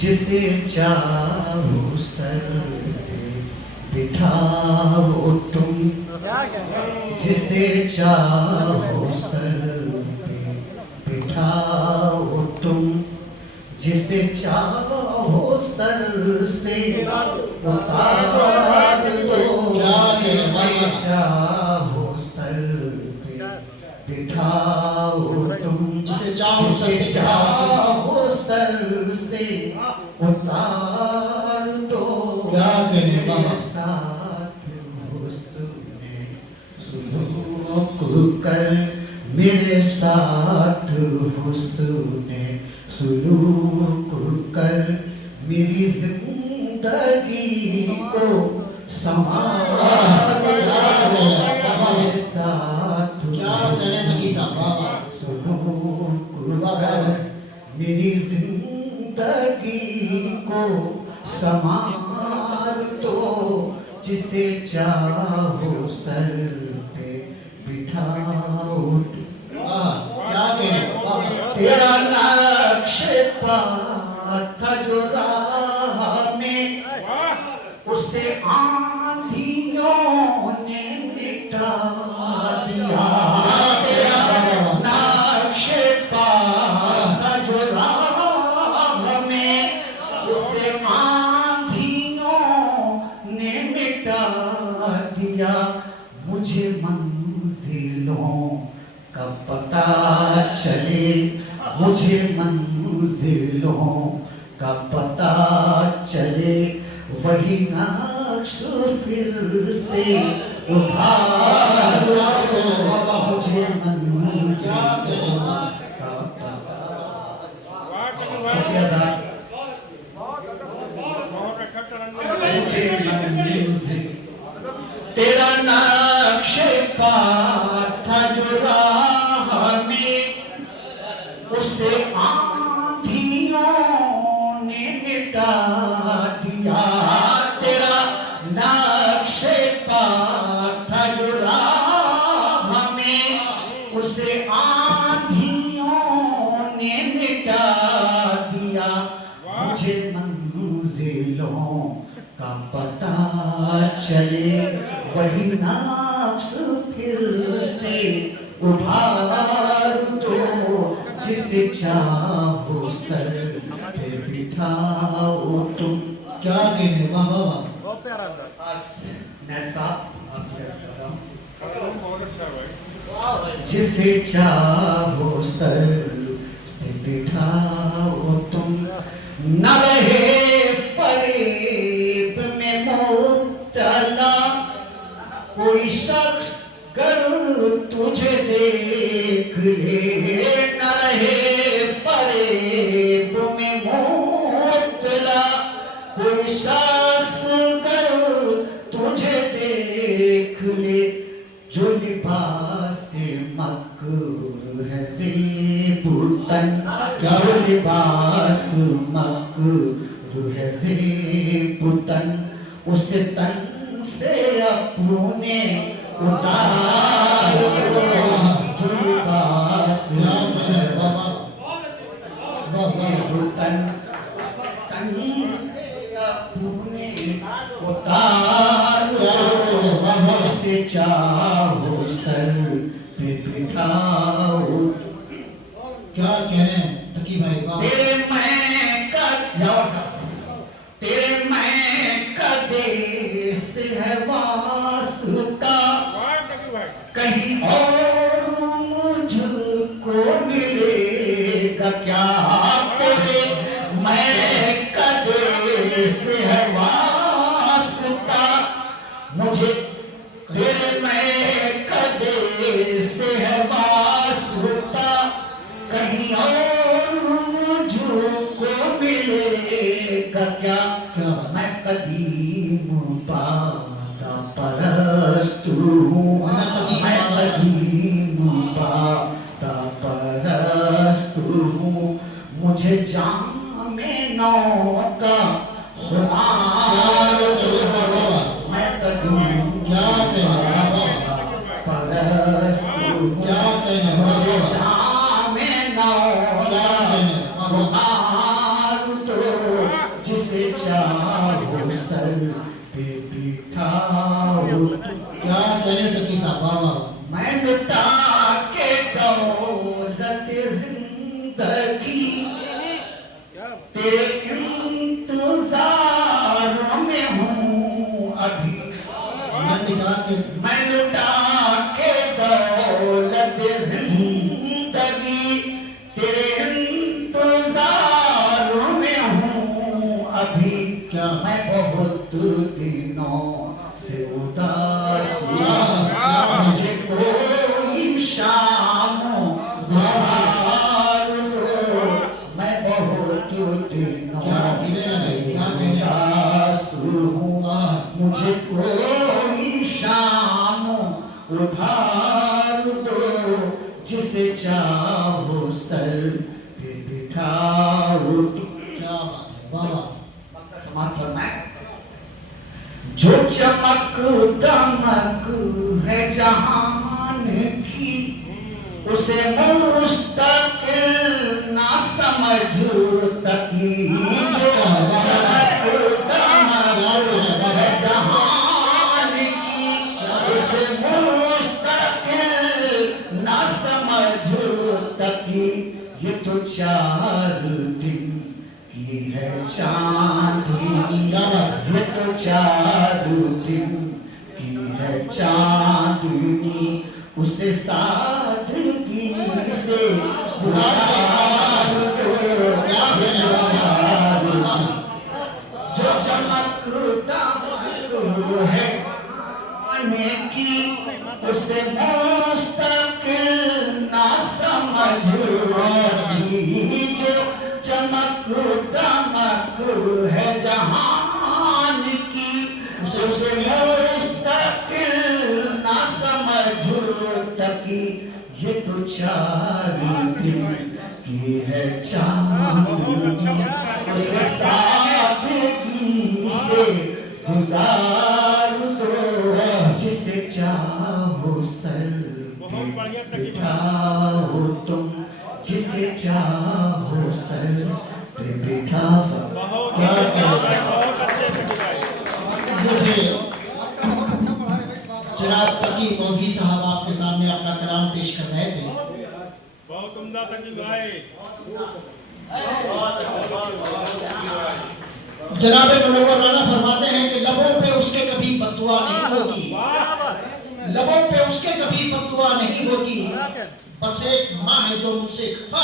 जिसे चाहो सर पे बिठाओ तुम, जिसे चाहो सर पे बिठाओ तुम, जिसे चाहो सर से उतार दो, जिसे चाहो सर पे बिठाओ तुम, जिसे चाहो सर से उतार दो। क्या कहने बाबा? साथ हुस्न सुलूक कर, मेरे साथ हुस्न सुलूक कर, मेरी जिंदगी को संभाल, मेरे साथ सुलूक कर, मेरी जिंदगी को संभाल दो, जिसे चाहो सर पे बिठाओ। क्या कहने? तेरा नक्श था जो राह में, उसे आंधियों ने मिटा दिया। तेरा नक्श था जो राह में, उसे आंधियों ने मिटा दिया। मुझे मंजिलों का पता चले, मुझे मंजिलों का पता चले, वही नक्श फिर से उठा लो, मुझे मंजिलों का पता। मुझे मंजिल तेरा नक्श था जो राह में, उसे आंधियों ने मिटा दिया। तेरा नक्श था जो राह में, उसे आंधियों ने मिटा दिया। मुझे मंजिलों का पता चले, वही नक्श फिर से उठार दो, जिसे चाहो सर पे बिठाओ तुम। क्या कहने बाबा? जिसे चाहो सर पे बिठाओ तुम, न रहे फरेब में मुब्तला कोई शख्स कर तुझे देख ले, न रहे फरेब में मुब्तला कोई शख्स कर तुझे देख ले। जो लिबास मकरूह है ज़ेबुतन, जो लिबास मकरूह है ज़ेबुतन, उसे तन से अपने उतार दो। जो लिबास ज़ेबुतन, तन से अपने उतार दो, जिसे चाहो सर पे बिठाओ। क्या कहने तकी भाई बाबा? तेरे मैं का तेरे मैं का देश है वास्ता, कहीं और मुझको मिलेगा क्या? तेरे मैं का देश है वास्ता, मुझे तेरे मैं का देश है वास्ता, कहीं और मुझको मिलेगा क्या? मैं कदीम बादा परस्त हूँ, मैं कदीम बादा परस्त हूँ, मुझे जामे नौ का खुमार दो। मैं कदीम बादा परस्त हूँ, मुझे जामे नौ का खुमार दो, चाहो सर पे बिठाओ तुम। क्या बात है, वाह वाह। वक्त का समाप्त फरमाए। जो चमक दमक है जहान की उसे मुस्तकिल ना समझ तकी। जो चमक दमक है जहान की उसे मुस्तकिल ना समझ तकी। ये तो 4 दिन की है चांदनी, ये तो 4 दिन की है चांदनी, उसे सादगी से गुजार दो। जो चमक दमक है आने की उसे मुस्तकिल ना समझो जी। जो चमक दमक है जहान की उसे मुस्तकिल ना समझो तकी। ये तो 4 दिन की है चांदनी, उसे सादगी से गुजार दो। जिसे चाहो सर पे बिठाओ तुम, जिसे चाहो सर पे बिठाओ। क्या मुझे जनाब तकी मौलवी साहब आपके सामने अपना कलाम पेश कर रहे थे। बहुत उम्दा तकी गाए। जनाब मुनव्वर राना फरमाते हैं कि लबों पे उसके कभी बद्दुआ नहीं होती, लबों पे उसके कभी बद्दुआ नहीं होती, बस एक माँ है जो मुझसे खफा